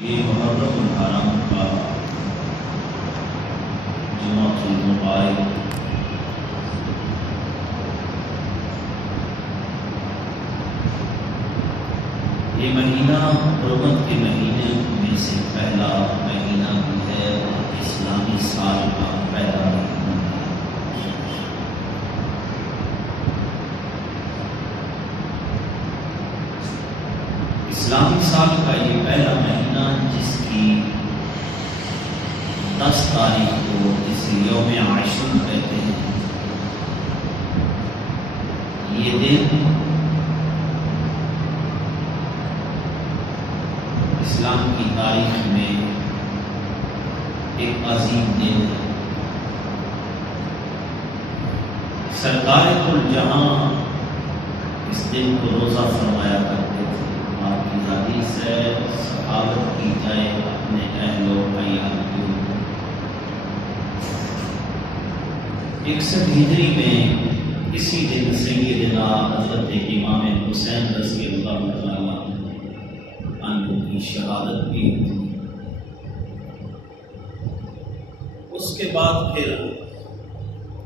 یہ محرم الحرام کا جمعۃ المبارک یہ مہینہ حرمت کے مہینے میں سے پہلا مہینہ بھی ہے اور اسلامی سال کا پہلا مہینہ ہے۔ اسلامی سال کا یہ پہلا مہینہ جس کی 10 تاریخ کو جسے یوم عاشور کہتے ہیں، یہ دن اسلام کی تاریخ میں ایک عظیم دن ہے۔ سرکار الجہاں اس دن کو روزہ فرمایا کرتے تھے۔ آپ کی حدیث ہے، سخاوت کی جائے اپنے اہل و عیال کی۔ 61 ہجری میں اسی دن سیدنا حضرت امام حسین رضی اللہ تعالیٰ عنہ کی شہادت بھی ہوئی۔ اس کے بعد پھر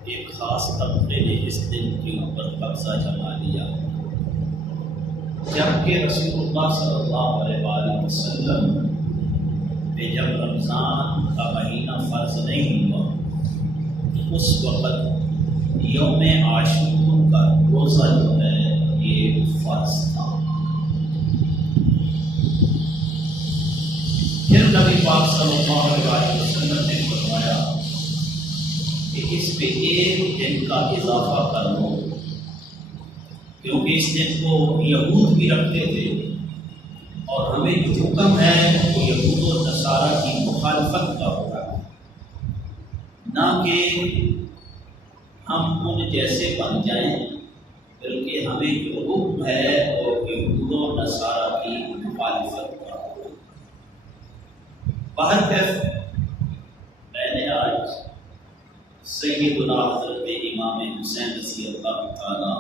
ایک خاص طبقے نے اس دن کے اوپر قبضہ جما لیا، جبکہ رسول اللہ صلی اللہ علیہ وآلہ وسلم پہ جب رمضان کا مہینہ فرض نہیں ہوا تو اس وقت یوم عاشور کا روزہ جو ہے یہ فرض تھا۔ پھر نبی پاک صلی اللہ علیہ وسلم نے فرمایا کہ اس پہ ایک دن کا اضافہ کر لو، کیونکہ اس دن کو یہود بھی رکھتے تھے اور ہمیں جو حکم ہے وہ یہود و نصارہ کی مخالفت کا ہوگا، نہ کہ ہم ان جیسے بن جائیں، بلکہ ہمیں جو حکم ہے وہ یہود و نصارہ کی مخالفت کا ہوگا۔ بہرکیف میں نے آج سیدنا حضرت امام حسین رضی اللہ تعالیٰ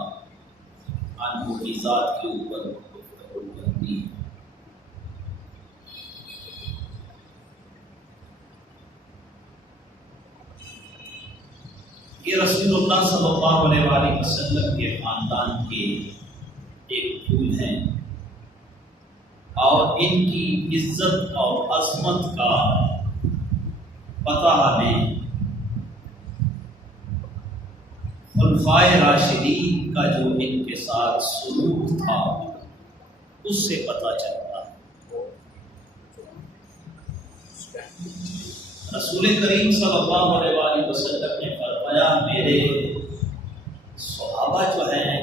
عنہ کی ذات کے اوپر گفتگو کرنی ہے۔ یہ رسول اللہ صلی اللہ علیہ وآلہ وسلم کے خاندان کے ایک پھول ہیں اور ان کی عزت اور عظمت کا پتہ ہمیں خلفائے راشدین کا جو ان کے ساتھ سلوک تھا اس سے پتہ چلتا ہے۔ رسول کریم صلی اللہ علیہ وآلہ وسلم نے فرمایا میرے صحابہ جو ہیں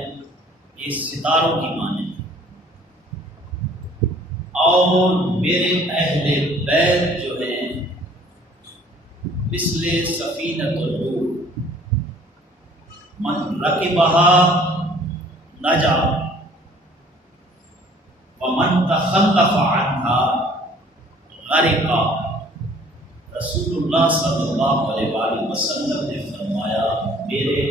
یہ ستاروں کی مانند اور میرے اہل بیت جو ہیں مثل سفینۃ النوح، من رکبہا نجا ومن تخلف عنہا غرقا۔ رسول اللہ صلی اللہ علیہ وآلہ وسلم نے فرمایا میرے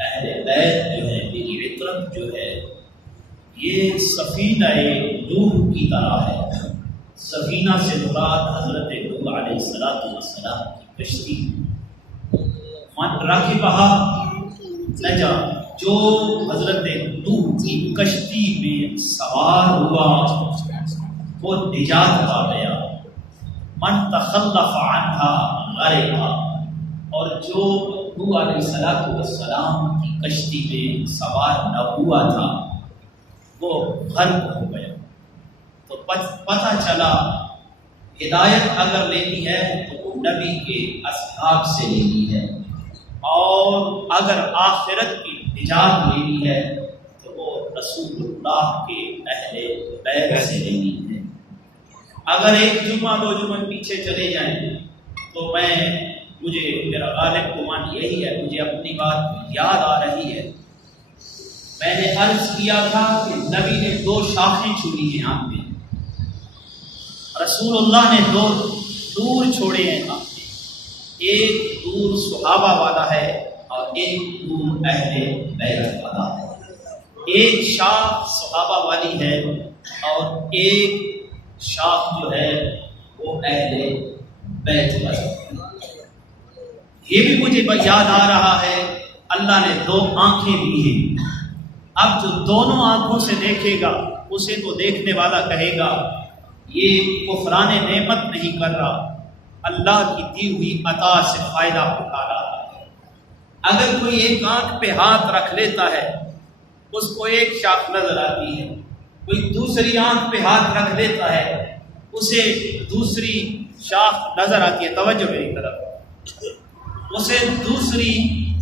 اہل بیت جو ہے، میری عطرت جو ہے یہ سفینہ نوح کی طرح ہے۔ سفینہ سے مراد حضرت نوح علیہ السلام کی کشتی۔ من رکبہا نجا، جو حضرت نوح کی کشتی میں سوار ہوا وہ نجات پا گیا۔ من تخلف عنہا غرقا، اور جو نوح علیہ السلام کی کشتی میں سوار نہ ہوا تھا وہ غرق ہو گیا۔ تو پتہ چلا ہدایت اگر لینی ہے تو وہ نبی کے اصحاب سے لینی ہے، اور اگر آخرت کی نجات لینی ہے تو وہ رسول اللہ کے اہل بیت سے لینی ہے۔ اگر ایک جمعہ 2 جمعہ پیچھے چلے جائیں تو مجھے میرا غالب گمان یہی ہے، مجھے اپنی بات یاد آ رہی ہے، میں نے عرض کیا تھا کہ نبی نے 2 شاخیں چھوڑی ہیں ہاتھ میں، رسول اللہ نے 2 دور چھوڑے ہیں ہاتھ میں، ایک دور صحابہ والا ہے اور ایک دور اہل بیت والا ہے۔ ایک شاخ صحابہ والی ہے اور ایک شاخ جو ہے وہ اہل بیت کا ہے۔ یہ بھی مجھے یاد آ رہا ہے اللہ نے دو آنکھیں دی ہیں، اب جو دونوں آنکھوں سے دیکھے گا اسے تو دیکھنے والا کہے گا یہ کفران نعمت نہیں کر رہا، اللہ کی دی ہوئی عطا سے فائدہ اٹھا رہا ہے۔ اگر کوئی ایک آنکھ پہ ہاتھ رکھ لیتا ہے اس کو ایک شاخ نظر آتی ہے، کوئی دوسری آنکھ پہ ہاتھ رکھ لیتا ہے اسے دوسری شاخ نظر آتی ہے، توجہ میری طرف، اسے دوسری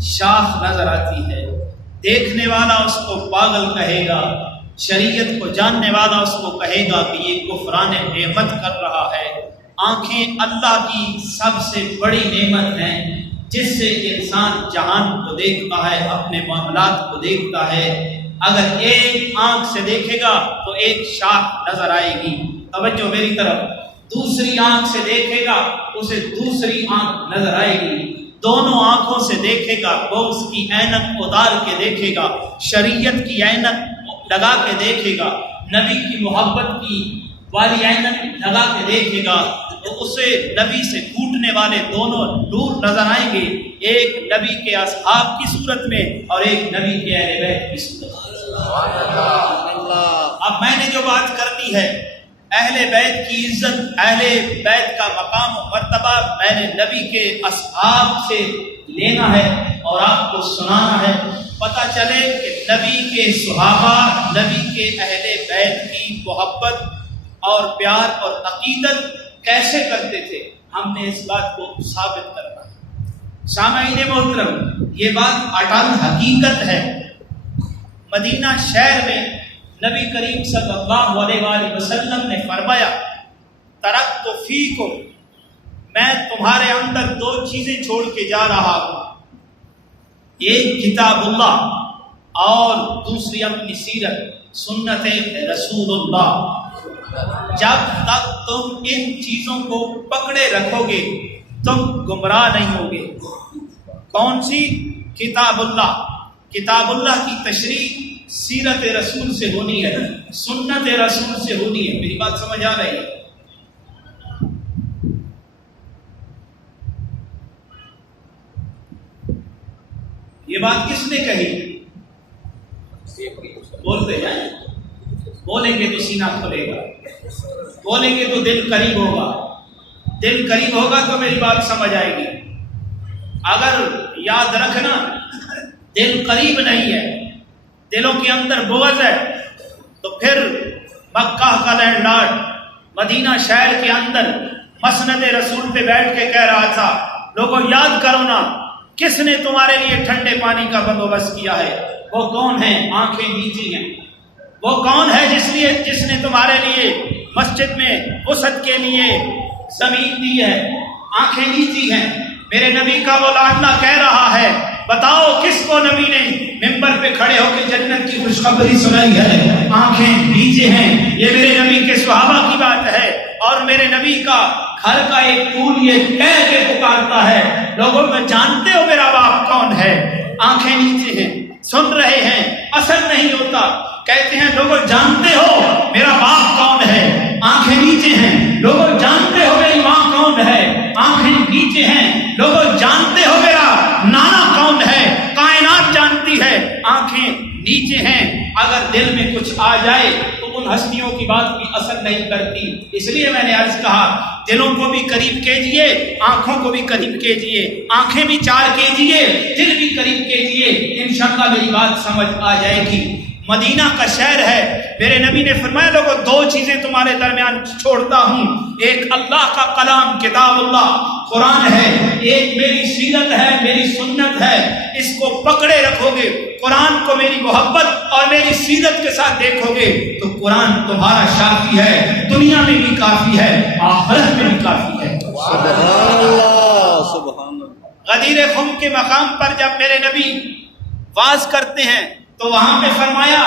شاخ نظر آتی ہے۔ دیکھنے والا اس کو پاگل کہے گا، شریعت کو جاننے والا اس کو کہے گا کہ یہ کفران نعمت کر رہا ہے۔ آنکھیں اللہ کی سب سے بڑی نعمت ہیں جس سے انسان جہان کو دیکھتا ہے، اپنے معاملات کو دیکھتا ہے۔ اگر ایک آنکھ سے دیکھے گا تو ایک شاخ نظر آئے گی، توجہ میری طرف، دوسری آنکھ سے دیکھے گا اسے دوسری آنکھ نظر آئے گی، دونوں آنکھوں سے دیکھے گا وہ اس کی اینک اتار کے دیکھے گا، شریعت کی اینک لگا کے دیکھے گا، نبی کی محبت کی والی اینک لگا کے دیکھے گا تو اسے نبی سے پھوٹنے والے دونوں نور نظر آئیں گے، ایک نبی کے اصحاب کی صورت میں اور ایک نبی کے اہل بیت کی صورت میں۔ اب میں نے جو بات کرنی ہے اہل بیت کی عزت، اہل بیت کا مقام و مرتبہ میں نے نبی کے اصحاب سے لینا ہے اور آپ کو سنانا ہے، پتہ چلے کہ نبی کے صحابہ، نبی کے اہل بیت کی محبت اور پیار اور عقیدت کیسے کرتے تھے، ہم نے اس بات کو ثابت کرنا ہے۔ سامعین محترم، یہ بات اٹل حقیقت ہے۔ مدینہ شہر میں نبی کریم صلی اللہ علیہ وآلہ وسلم نے فرمایا ترکت فیکم، میں تمہارے اندر دو چیزیں چھوڑ کے جا رہا ہوں، ایک کتاب اللہ اور دوسری اپنی سیرت سنت رسول اللہ۔ جب تک تم ان چیزوں کو پکڑے رکھو گے تم گمراہ نہیں ہوگے۔ کون سی؟ کتاب اللہ، کتاب اللہ کی تشریح سیرت رسول سے ہونی ہے، سنت رسول سے ہونی ہے۔ میری بات سمجھ آ رہی ہے؟ یہ بات کس نے کہی؟ بولتے جائیں، بولیں گے تو سینہ کھلے گا، بولیں گے تو دل قریب ہوگا، دل قریب ہوگا تو میری بات سمجھ آئے گی۔ اگر یاد رکھنا دل قریب نہیں ہے، دلوں کے اندر بغض ہے، تو پھر مکہ کا لینڈ لارڈ مدینہ شہر کے اندر مسند رسول پہ بیٹھ کے کہہ رہا تھا لوگوں یاد کرو نا کس نے تمہارے لیے ٹھنڈے پانی کا بندوبست کیا ہے، وہ کون ہے؟ آنکھیں نیچی ہیں۔ وہ کون ہے جس نے تمہارے لیے مسجد میں وسعت کے لیے زمین دی ہے؟ آنکھیں نیچی ہیں۔ میرے نبی کا وہ لاڈلا کہہ رہا ہے بتاؤ کس کو نبی نے ممبر پہ کھڑے ہو کے جنت کی خوشخبری سنائی ہے؟ آنکھیں نیچے ہیں۔ یہ میرے نبی کے صحابہ کی بات ہے، اور میرے نبی کا گھر کا ایک پھول یہ کہہ کے پکارتا ہے لوگوں میں جانتے ہو میرا باپ کون ہے؟ آنکھیں نیچے ہیں، سن رہے ہیں، اثر نہیں ہوتا، کہتے ہیں لوگوں جانتے ہو میرا باپ کون ہے؟ آنکھیں نیچے ہیں۔ لوگوں جانتے ہو میری ماں کون ہے؟ آنکھیں نیچے ہیں۔ لوگوں جانتے ہو میرا نانا کون ہے؟ کائنات جانتی ہے، آنکھیں نیچے ہیں۔ اگر دل میں کچھ آ جائے تو ان ہستیوں کی بات بھی اثر نہیں کرتی۔ اس لیے میں نے عرض کہا دلوں کو بھی قریب کیجئے، آنکھوں کو بھی قریب کیجئے، آنکھیں بھی چار کیجئے، دل بھی قریب کیجئے، انشاءاللہ میری بات سمجھ آ جائے گی۔ مدینہ کا شہر ہے، میرے نبی نے فرمایا لوگوں دو چیزیں تمہارے درمیان چھوڑتا ہوں، ایک اللہ کا کلام کتاب اللہ قرآن ہے، ایک میری سیرت ہے، میری سنت ہے۔ اس کو پکڑے رکھو گے، قرآن کو میری محبت اور میری سیرت کے ساتھ دیکھو گے تو قرآن تمہارا شافی ہے، دنیا میں بھی کافی ہے، آخرت میں بھی کافی ہے۔ سبحان اللہ، سبحان اللہ۔ غدیر خم کے مقام پر جب میرے نبی واز کرتے ہیں تو وہاں پہ فرمایا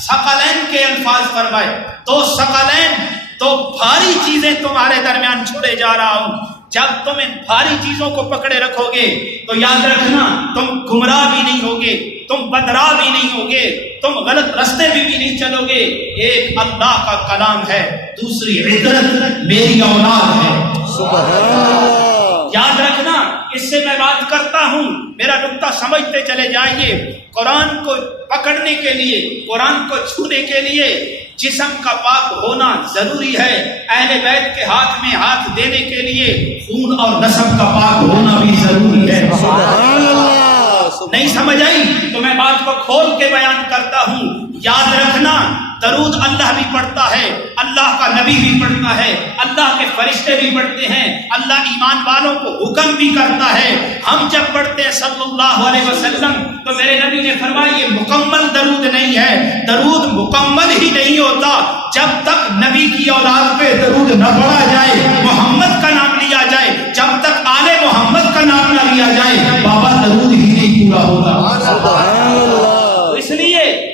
ثقلین کے الفاظ فرمائے، تو ثقلین تو بھاری چیزیں تمہارے درمیان چھوڑے جا رہا ہوں۔ جب تم ان بھاری چیزوں کو پکڑے رکھو گے تو یاد رکھنا تم گمراہ بھی نہیں ہوگے، تم بدرا بھی نہیں ہوگے، تم غلط راستے بھی نہیں چلو گے۔ ایک اللہ کا کلام ہے، دوسری عطرت میری اولاد ہے۔ سبحان اللہ۔ یاد رکھنا، اس سے میں بات کرتا ہوں، میرا نقطہ سمجھتے چلے جائیے۔ قرآن کو پکڑنے کے لیے، قرآن کو چھونے کے لیے جسم کا پاک ہونا ضروری ہے۔ اہل بیت کے ہاتھ میں ہاتھ دینے کے لیے خون اور نسب کا پاک ہونا بھی ضروری ہے۔ سبحان اللہ۔ نہیں سمجھ آئی تو میں بات کو کھول کے بیان کرتا ہوں۔ یاد رکھنا، درود اللہ بھی پڑھتا ہے، اللہ کا نبی بھی پڑھتا ہے، اللہ کے فرشتے بھی پڑھتے ہیں، اللہ ایمان والوں کو حکم بھی کرتا ہے۔ ہم جب پڑھتے ہیں صلی اللہ علیہ وسلم تو میرے نبی نے فرمایا یہ مکمل درود نہیں ہے۔ درود مکمل ہی نہیں ہوتا جب تک نبی کی اولاد پہ درود نہ پڑھا جائے، محمد کا نام لیا جائے، جب تک آل محمد کا نام نہ لیا جائے بابا درود ہی نہیں پورا ہوتا۔ سبحان اللہ۔ اس لیے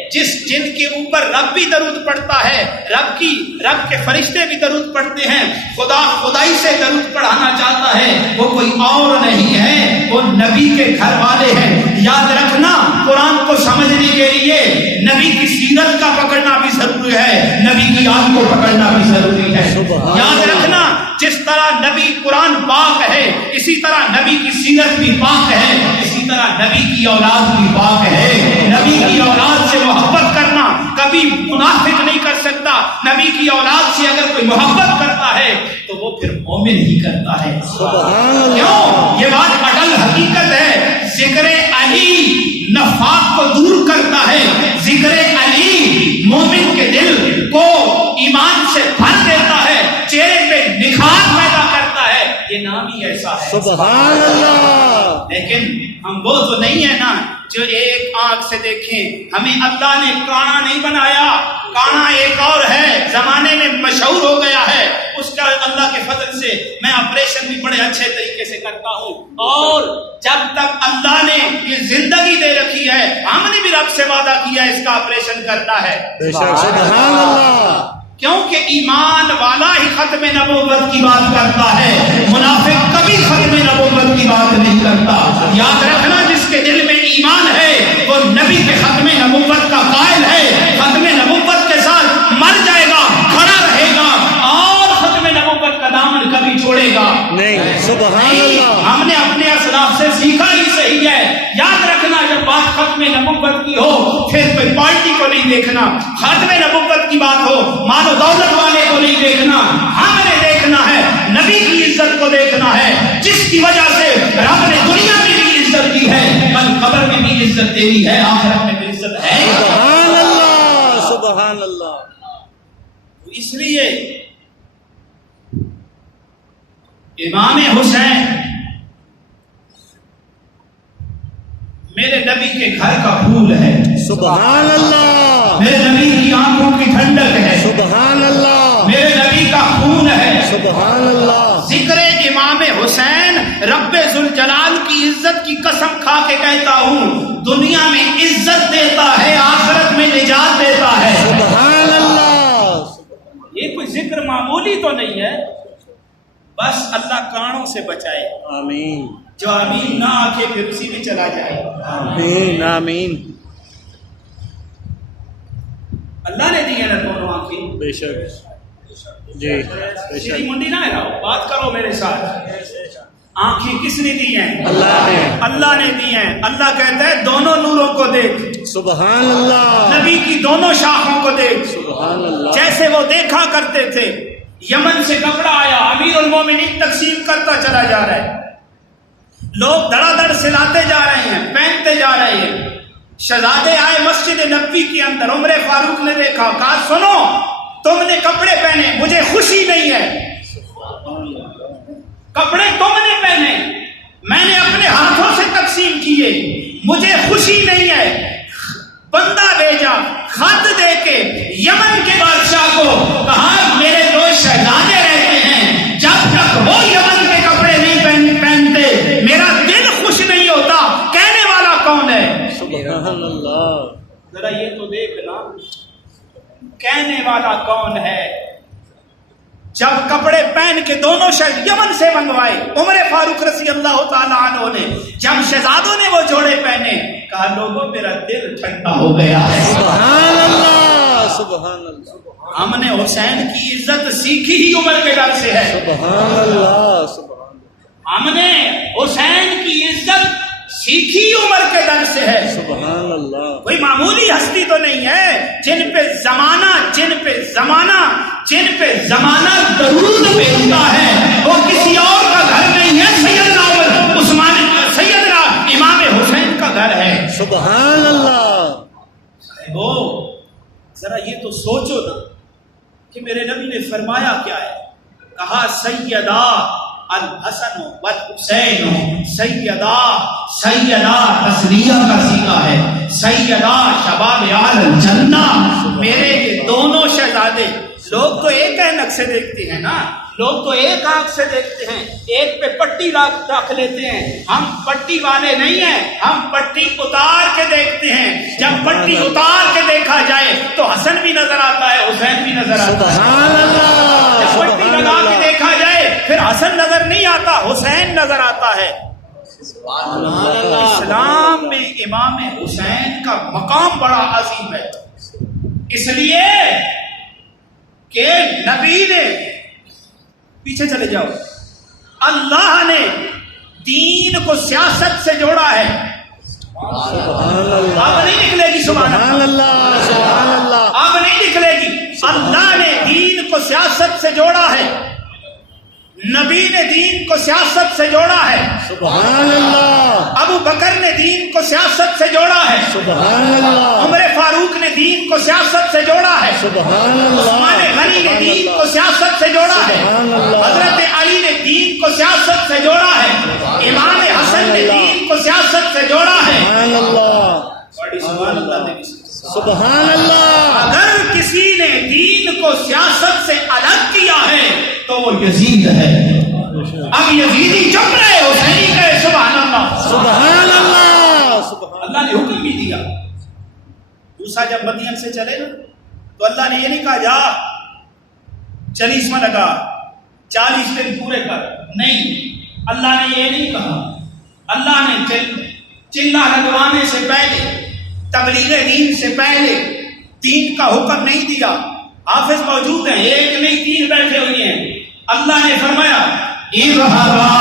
جن کے اوپر رب بھی درود پڑھتا ہے، رب کے فرشتے بھی درود پڑھتے ہیں، خدا خدائی سے درود پڑھانا چاہتا ہے، وہ کوئی اور نہیں ہے، وہ نبی کے گھر والے ہیں۔ یاد رکھنا، قرآن کو سمجھنے کے لیے نبی کی سیرت کا پکڑنا بھی ضروری ہے، نبی کی آنکھ کو پکڑنا بھی ضروری ہے۔ یاد رکھنا، جس طرح نبی قرآن پاک ہے اسی طرح نبی کی سیرت بھی پاک ہے، اسی طرح نبی کی اولاد بھی پاک ہے۔ نبی کی اولاد سے محبت کرنا کبھی منافق نہیں کر سکتا۔ نبی کی اولاد سے اگر کوئی محبت کرتا ہے تو وہ پھر مومن ہی کرتا ہے۔ سبحان اللہ۔ کیوں؟ یہ بات اٹل حقیقت ہے۔ ذکر علی نفاق کو دور کرتا ہے، ذکر علی مومن کے دل کو ایمان سے بھر دیتا ہے، چہرے پہ نکھار پیدا کرتا ہے۔ یہ نام ہی ایسا ہے۔ سبحان اللہ۔ لیکن ہم وہ تو نہیں ہے نا جو ایک آنکھ سے دیکھیں۔ ہمیں اللہ نے کانا نہیں بنایا، کانا ایک اور ہے، زمانے میں مشہور ہو گیا ہے، اس کا اللہ کے فضل سے میں آپریشن بھی بڑے اچھے طریقے سے کرتا ہوں۔ اور جب تک اللہ نے یہ زندگی دے رکھی ہے ہم نے بھی رب سے وعدہ کیا اس کا آپریشن کرنا ہے۔ بے شک۔ سبحان اللہ۔ کیونکہ ایمان والا ہی ختم نبوت کی بات کرتا ہے، منافق کبھی ختم نبوت کی بات نہیں کرتا۔ یاد رکھنا، جس کے دل میں ایمان ہے وہ نبی کے ختم نبوت کا قائل ہے، ختم نبوت کے ساتھ مر جائے گا، کھڑا رہے گا، اور ختم نبوت کا دامن کبھی چھوڑے گا نہیں۔ سبحان اللہ۔ ہم نے اپنے اسلاف سے سیکھا ہی صحیح ہے۔ یاد رکھنا، جب بات ختم نبوت کی ہو پھر کوئی پارٹی کو نہیں دیکھنا، ختم نبوت کی بات ہو مال و دولت والے کو نہیں دیکھنا، ہم نے دیکھنا ہے نبی کی عزت کو دیکھنا ہے، جس کی وجہ سے رب نے دنیا میں بھی عزت دی ہے، کل قبر میں بھی عزت دینی ہے، آخرت میں بھی عزت ہے۔ سبحان اللہ۔ سبحان اللہ۔ اس لیے امام حسین میرے نبی کے گھر کا پھول ہے۔ سبحان اللہ۔ میرے نبی کی آنکھوں کی ٹھنڈک ہے۔ سبحان اللہ۔ میرے نبی کا خون ہے۔ سبحان اللہ۔ ذکر امام حسین رب ذوالجلال کی عزت کی قسم کھا کے کہتا ہوں، دنیا میں عزت دیتا ہے، آخرت میں نجات دیتا ہے۔ سبحان اللہ۔ یہ کوئی ذکر معمولی تو نہیں ہے، بس اللہ کانوں سے بچائے۔ آمین۔ جو آمین نہ آکے پھر اسی میں چلا جائے۔ آمین آمین۔ اللہ نے دی ہے نا دونوں آنکھیں۔ بے شک جی بے سیدھی شک۔ منڈی نہ ہلاؤ، بات کرو میرے ساتھ۔ آنکھیں کس نے دی ہیں؟ اللہ نے۔ اللہ نے دی ہیں۔ اللہ کہتا ہے دونوں نوروں کو دیکھ، سبحان اللہ۔ نبی کی دونوں شاخوں کو دیکھ، سبحان اللہ۔ جیسے وہ دیکھا کرتے تھے۔ یمن سے کپڑا آیا، امیر المومنین تقسیم کرتا چلا جا رہا ہے، لوگ دھڑا دھڑ سلاتے جا رہے ہیں، پہنتے جا رہے ہیں۔ شہزادے آئے مسجد نبوی کے اندر، عمر فاروق نے دیکھا، کہا سنو تم نے کپڑے پہنے، مجھے خوشی نہیں ہے، کپڑے تم نے پہنے، میں نے اپنے ہاتھوں سے تقسیم کیے، مجھے خوشی نہیں ہے۔ بندہ بھیجا، خط دے کے یمن کے بادشاہ کو کہا میرے دو شہزادے رہتے ہیں، جب تک وہ یمن کے کپڑے نہیں پہنتے میرا دل خوش نہیں ہوتا، کہنے والا کون ہے؟ سبحان اللہ۔ ذرا یہ تو دیکھنا، کہنے والا کون ہے؟ جب کپڑے پہن کے دونوں یمن سے منگوائے عمر فاروق رضی اللہ تعالیٰ عنہ نے، جب شہزادوں نے وہ جوڑے پہنے، کہا لوگوں میرا دل ٹھنڈا ہو گیا ہے۔ سبحان اللہ، سبحان اللہ، ہم نے حسین کی عزت سیکھی ہی عمر کے ڈر سے ہے۔ سبحان اللہ، سبحان اللہ، ہم نے حسین کی عزت سیکھی عمر کے ڈر سے ہے۔ سبحان اللہ، کوئی معمولی ہستی تو نہیں ہے جن پہ زمانہ درود بھیجتا ہے، وہ کسی اور کا گھر نہیں ہے، سیدنا امام حسین کا گھر ہے۔ سبحان اللہ، وہ ذرا یہ تو سوچو نا کہ میرے نبی نے فرمایا کیا ہے، کہا سیدہ الحسن والحسین، سیدہ تسلیہ کا صیغہ ہے، سیدہ شباب آل الجنہ، میرے یہ دونوں شہزادے۔ لوگ تو ایک اینک سے دیکھتے ہیں نا، لوگ تو ایک آنکھ سے دیکھتے ہیں، ایک پہ پٹی رکھ لیتے ہیں۔ ہم پٹی والے نہیں ہیں، ہم پٹی اتار کے دیکھتے ہیں۔ جب پٹی اتار کے دیکھا جائے تو حسن بھی نظر آتا ہے، حسین بھی نظر آتا ہے۔ سبحان اللہ، جب پٹی سبحان لگا کے اللہ، دیکھا جائے پھر حسن نظر نہیں آتا، حسین نظر آتا ہے۔ اسلام میں امام حسین کا مقام بڑا عظیم ہے، اس لیے کہ نبی نے، پیچھے چلے جاؤ، اللہ نے دین کو سیاست سے جوڑا ہے۔ سبحان اللہ، اب نہیں نکلے گی سبحان سبحان اللہ، اللہ، سبحان اللہ، اب نہیں نکلے گی۔ اللہ نے دین کو سیاست سے جوڑا ہے، نبی نے دین کو سیاست سے جوڑا ہے، سبحان اللہ، ابو بکر نے دین کو سیاست سے جوڑا ہے، سبحان اللہ، عمر فاروق نے دین کو سیاست سے جوڑا ہے، سبحان اللہ، عثمان غنی نے دین کو سیاست سے جوڑا ہے، سبحان اللہ، حضرت علی نے دین کو سیاست سے جوڑا ہے، امام حسن نے دین کو سیاست سے جوڑا ہے۔ سبحان اللہ، سبحان اللہ دے گی۔ سبحان اللہ، اگر کسی نے دین کو سیاست سے الگ کیا ہے تو وہ یزید ہے۔ اب یزیدی چپ رہے، حسینی کہے سبحان اللہ، سبحان اللہ، سبحان اللہ نے حکم بھی دیا۔ موسیٰ جب مدین سے چلے نا تو اللہ نے یہ نہیں کہا جا 40واں لگا 40 دن پورے کر، نہیں، اللہ نے یہ نہیں کہا۔ اللہ نے چلا لگوانے سے پہلے، تبلیغ دین سے پہلے دین کا حکم نہیں دیا۔ حافظ موجود ہیں، ایک نہیں 3 بیٹھے ہوئے ہیں۔ اللہ نے فرمایا اذهبا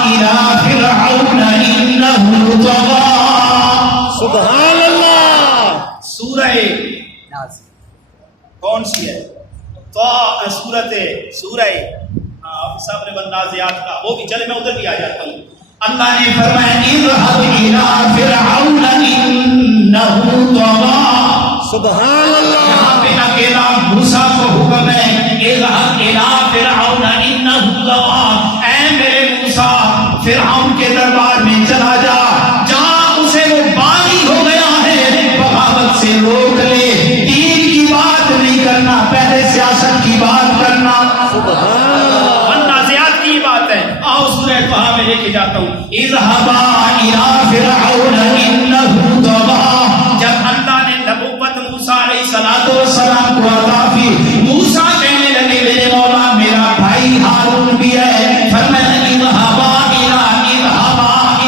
الى فرعون انه طغى۔ سبحان اللہ، سورہ کون سی ہے؟ سورہ صاحب نے والنازعات کا، وہ بھی چلے میں ادھر بھی آ جاتا ہوں۔ اللہ نے فرمایا اذهب الى فرعون انه طغى۔ سبحان اللہ، یہاں پہ اکیلا موسیٰ کو حکم ہے اذهب الى فرعون انه طغى، اے میرے موسیٰ فرعون کے دربار میں چلا جا، جہاں اسے وہ باغی ہو گیا ہے، بغاوت سے روک لے، دین کی بات نہیں کرنا، پہلے سیاست کی بات کرنا۔ سبحان اللہ، والنازعات کی بات ہے۔ آؤ سورہ طہ میں لے کے جاتا ہوں۔ اذهبا الى فرعون انه طغى، جب اللہ نے نبوت موسیٰ علیہ السلام کو عطا کی، موسیٰ کہنے لگے میرے مولا میرا بھائی ہارون بھی ہے، فرمایا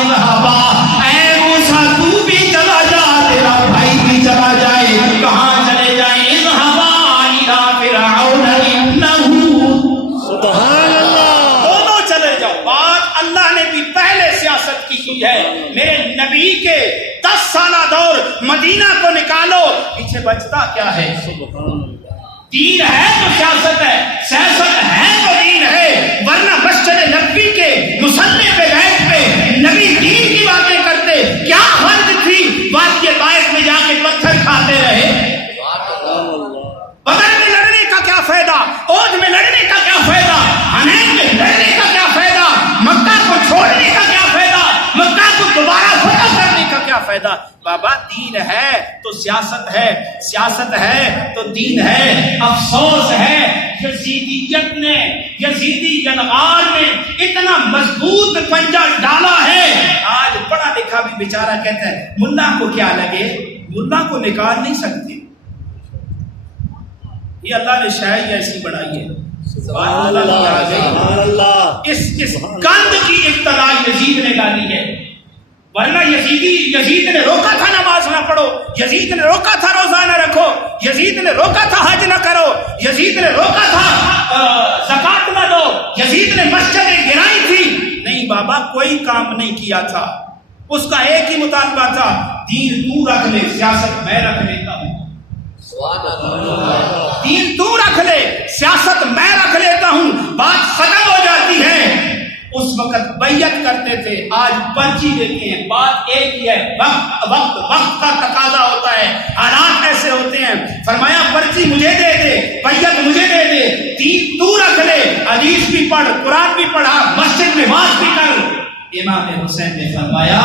اذهبا اے موسیٰ تو بھی چلا جا، تیرا بھائی بھی چلا جائے۔ کہاں چلے جائیں؟ اذهبا الى فرعون انه، سبحان اللہ، دونوں چلے جاؤ۔ بات اللہ نے بھی پہلے سیاست کی ہے۔ میرے نبی کے 10 سالہ دور مدینہ کو نکالو، پیچھے بچتا کیا ہے؟ سبحان اللہ، دین ہے تو سیاست ہے، سیاست ہے تو دین ہے، ورنہ مسجد نبوی کے مصلی پہ بیٹھ پہ نبی دین کی باتیں کرتے، کیا فرض تھی؟ وادی طائف میں جا کے پتھر کھاتے رہے۔ بدر میں لڑنے کا کیا فائدہ؟ احد میں لڑنے کا کیا فائدہ؟ حنین میں لڑنے کا کیا فائدہ؟ مکہ کو چھوڑنے کا کیا فائدہ؟ مکہ کو دوبارہ فتح کرنے کا کیا فائدہ؟ بابا دین ہے تو سیاست ہے، سیاست ہے تو دین ہے۔ افسوس ہے یزیدیت نے، یزیدی ینغار نے اتنا مضبوط پنجہ ڈالا ہے، آج پڑھا لکھا بھی بیچارہ کہتا ہے ملا کو کیا لگے، ملا کو نکال نہیں سکتے۔ یہ اللہ نے شاید ایسی بڑھائی ہے۔ سبحان اللہ سبحان اللہ اس گند کی ابتدا یزید نے ڈالی ہے، ورنہ یزید نے روکا تھا نماز نہ پڑھو، یزید نے روکا تھا روزہ نہ رکھو، یزید نے روکا تھا حج نہ کرو، یزید نے روکا تھا زکات نہ دو، یزید نے مسجدیں گرائی تھی۔ نہیں بابا، کوئی کام نہیں کیا تھا، اس کا ایک ہی مطالبہ تھا، دین تو رکھ لے، سیاست میں رکھ لیتا ہوں۔ دین تو رکھ لے، سیاست میں رکھ لیتا ہوں۔ بات ختم ہو جاتی ہے۔ اس وقت بیعت کرتے تھے، آج پرچی دیتے ہیں۔ بات ایک ہی ہے، وقت کا تقاضا ہوتا ہے، حالات ایسے ہوتے ہیں۔ فرمایا پرچی مجھے دے دے، بیعت مجھے دے دے، دین تو رکھ لے، حدیث بھی پڑھ، قرآن بھی پڑھا، مسجد میں بات بھی کر۔ امام حسین نے فرمایا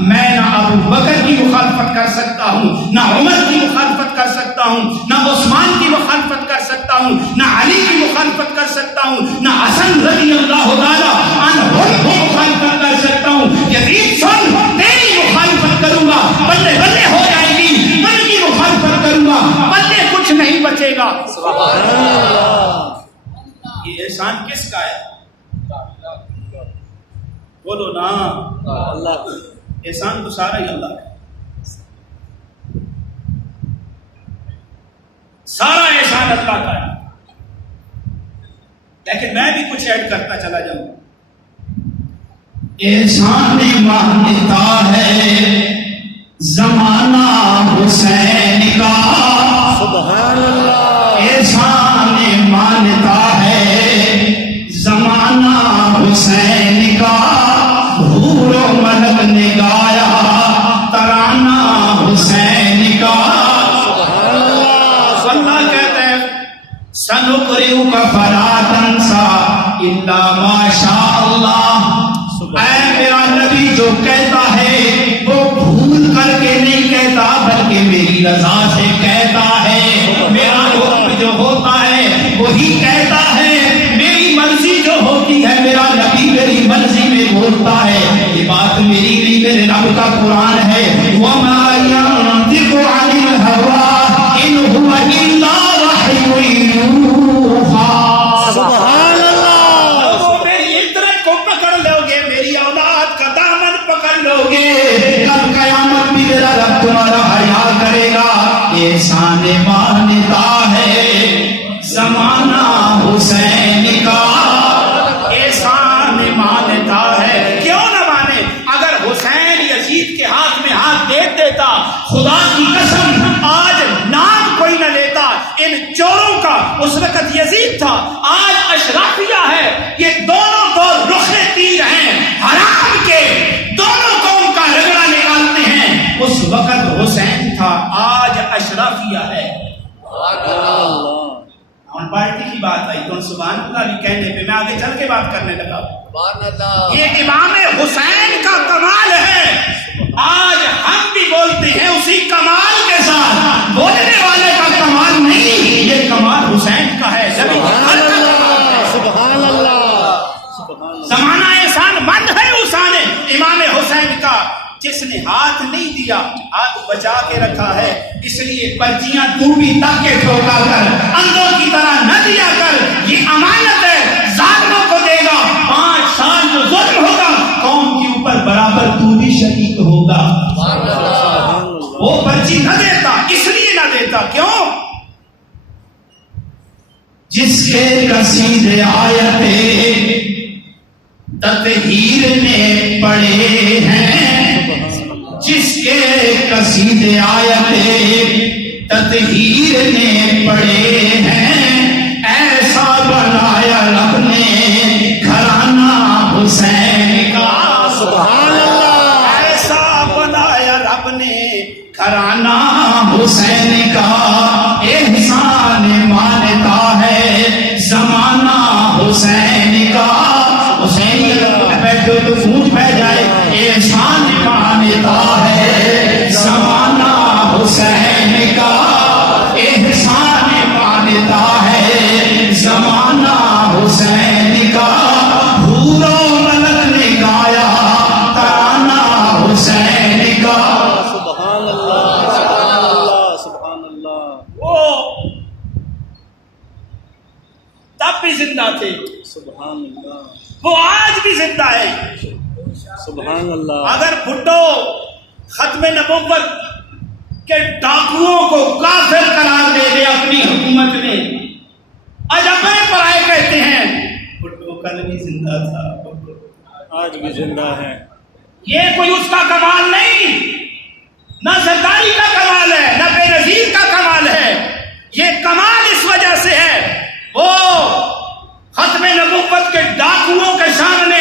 میں نہ ابو بکر کی مخالفت کر سکتا ہوں، نہ عمر کی مخالفت کر سکتا ہوں، نہ عثمان کی مخالفت کر سکتا ہوں، نہ علی کی مخالفت کر سکتا ہوں، نہ حسن رضی اللہ تعالی عنہ کی مخالفت کر سکتا ہوں۔ یزید سن، تیری مخالفت کروں گا، بلے بلے ہو جائے گی، من کی مخالفت کروں گا، بلے کچھ نہیں بچے گا۔ سبحان اللہ۔ یہ احسان کس کا ہے؟ بولو نا اللہ۔ احسان تو سارا ہی اللہ ہے، سارا احسان اللہ کا ہے، لیکن میں بھی کچھ ایڈ کرتا چلا جاؤں۔ احسان مانتا ہے زمانہ حسین کا، سبحان اللہ۔ احسان مانتا ہے زمانہ حسین کا، حور و ملک نے گایا ترانہ حسین کا۔ اللہ کہتے ہیں سنقرئک فلا تنسى الا ما شاء اللہ۔ اے میرا نبی جو کہتا ہے وہ بھول کر کے نہیں کہتا، بلکہ میری رضا سے کہتا ہے۔ میرا حکم جو ہوتا ہے وہی کہتا ہے، میری مرضی جو ہوتی ہے میرا نبی میری مرضی میں بولتا ہے۔ یہ بات میری نہیں، میرے رب کا قرآن ہے۔ وَمَا يَنطِقُ عَنِ الْهَوَىٰ إِنْ هُوَ إِلَّا وَحْيٌ يُوحَىٰ۔ سبحان اللہ۔ لوگوں میری عطرت کو پکڑ لو گے، میری اولاد کا دامن پکڑ لو گے، کل قیامت بھی میرا رب تمہارا حیا کرے گا۔ احسان مانتا ہے زمانہ حسین کا، احسان مانتا ہے۔ کیوں نہ مانے؟ اگر حسین یزید کے ہاتھ میں ہاتھ دے دیتا، خدا کی قسم آج نام کوئی نہ لیتا ان چوروں کا۔ اس وقت یزید تھا، آج اشرافیہ ہے۔ یہ دونوں دو رخے تیر ہیں حرام کے، دونوں قوم کا رگڑا نکالتے ہیں۔ اس وقت حسین تھا، آج اشرافیہ ہے۔ ہم پارٹی کی بات آئی تو سبحان اللہ بھی کہنے پہ میں آگے چل کے بات کرنے لگا۔ یہ امام حسین کا کمال ہے، آج ہم بھی بولتے ہیں اسی کمال کے ساتھ، بولنے والے کا کمال نہیں، یہ کمال حسین کا ہے۔ سبحان اللہ۔ زمانہ احسان مند ہے حسین امام حسین کا، جس نے ہاتھ نہیں دیا ہاتھ بچا کے رکھا ہے۔ اس لیے پرچیاں تو بھی تک کے ٹھوکا کر، اندھوں کی طرح نہ دیا کر، یہ امانت ہے، ظالموں کو دے گا۔ 5 سال جو ظلم ہوگا قوم کے اوپر برابر تو بھی شریک ہوگا۔ وہ پرچی نہ دیتا، اس لیے نہ دیتا، کیوں؟ جس کے قصیدے آیتیں تطہیر نے پڑھے ہیں، جس کے قصیدے آیتیں تطہیر نے پڑھے ہیں، ایسا بنایا رب نے گھرانہ حسین کا۔ سبحان اللہ۔ ایسا بنایا رب نے گھرانہ حسین کا، احسان مانتا ہے زمانہ حسین کا۔ حسین بیٹھو تو پھوٹ پہ جائے، احسان مانتا ہے زمانہ حسین کا، احسان مانتا ہے زمانہ حسین کا۔ حور و ملک نے گایا ترانہ حسین کا۔ سبحان اللہ۔ سبحان اللہ۔ سبحان اللہ۔ وہ تب بھی وہ آج بھی زندہ ہے. سبحان اللہ. اگر بھٹو ختم نبوت کے ڈاکوؤں کو کافر قرار دے دے اپنی حکومت میں، آج اپنے پرائے کہتے ہیں بھٹو کل بھی زندہ تھا، آج بھی زندہ ہے. یہ کوئی اس کا کمال نہیں، نہ زرداری کا کمال ہے، نہ بے نظیر کا کمال ہے. یہ کمال اس وجہ سے ہے وہ ختم نبوت کے ڈاکوؤں کے سامنے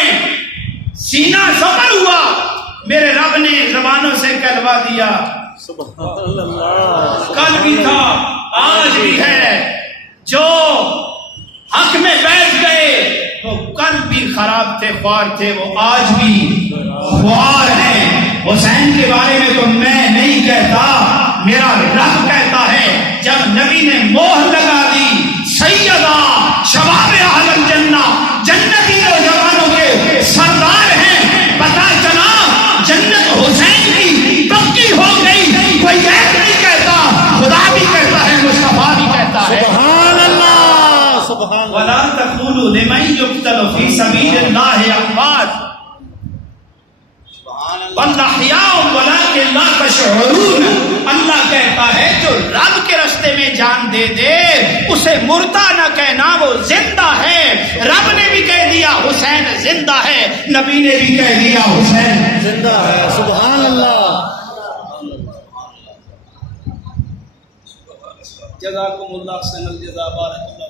سینہ سفر ہوا، میرے رب نے زبانوں سے کہلوا دیا سبحان اللہ. کل بھی تھا آج بھی ہے. جو حق میں بیٹھ گئے وہ کل بھی خراب تھے، خوار تھے، وہ آج بھی خوار ہیں. حسین کے بارے میں تو میں نہیں کہتا، میرا رب کہتا ہے. جب نبی نے مہر لگا دی سیدہ شباب اہل الجنہ، جنتی نوجوانوں کے سردار ہیں، پتہ چلا جنت حسین کی پکی ہو گئی. کوئی ایسا نہیں کہتا، خدا بھی کہتا ہے، مصطفیٰ بھی کہتا ہے. سبحان اللہ. سبحان اللہ. وَلَا تَقُولُوا لِمَن يُقْتَلُ فِي سَبِيلِ اللَّهِ أَمْوَاتٌ بل احیاء ولکن لا تشعرون. اللہ کہتا ہے جو رب کے راستے میں جان دے دے اسے مردہ نہ کہنا، وہ زندہ ہے. رب نے بھی کہہ دیا حسین زندہ ہے، نبی نے بھی کہہ دیا حسین زندہ ہے. سبحان اللہ. جزاکم اللہ احسن الجزا. بارک اللہ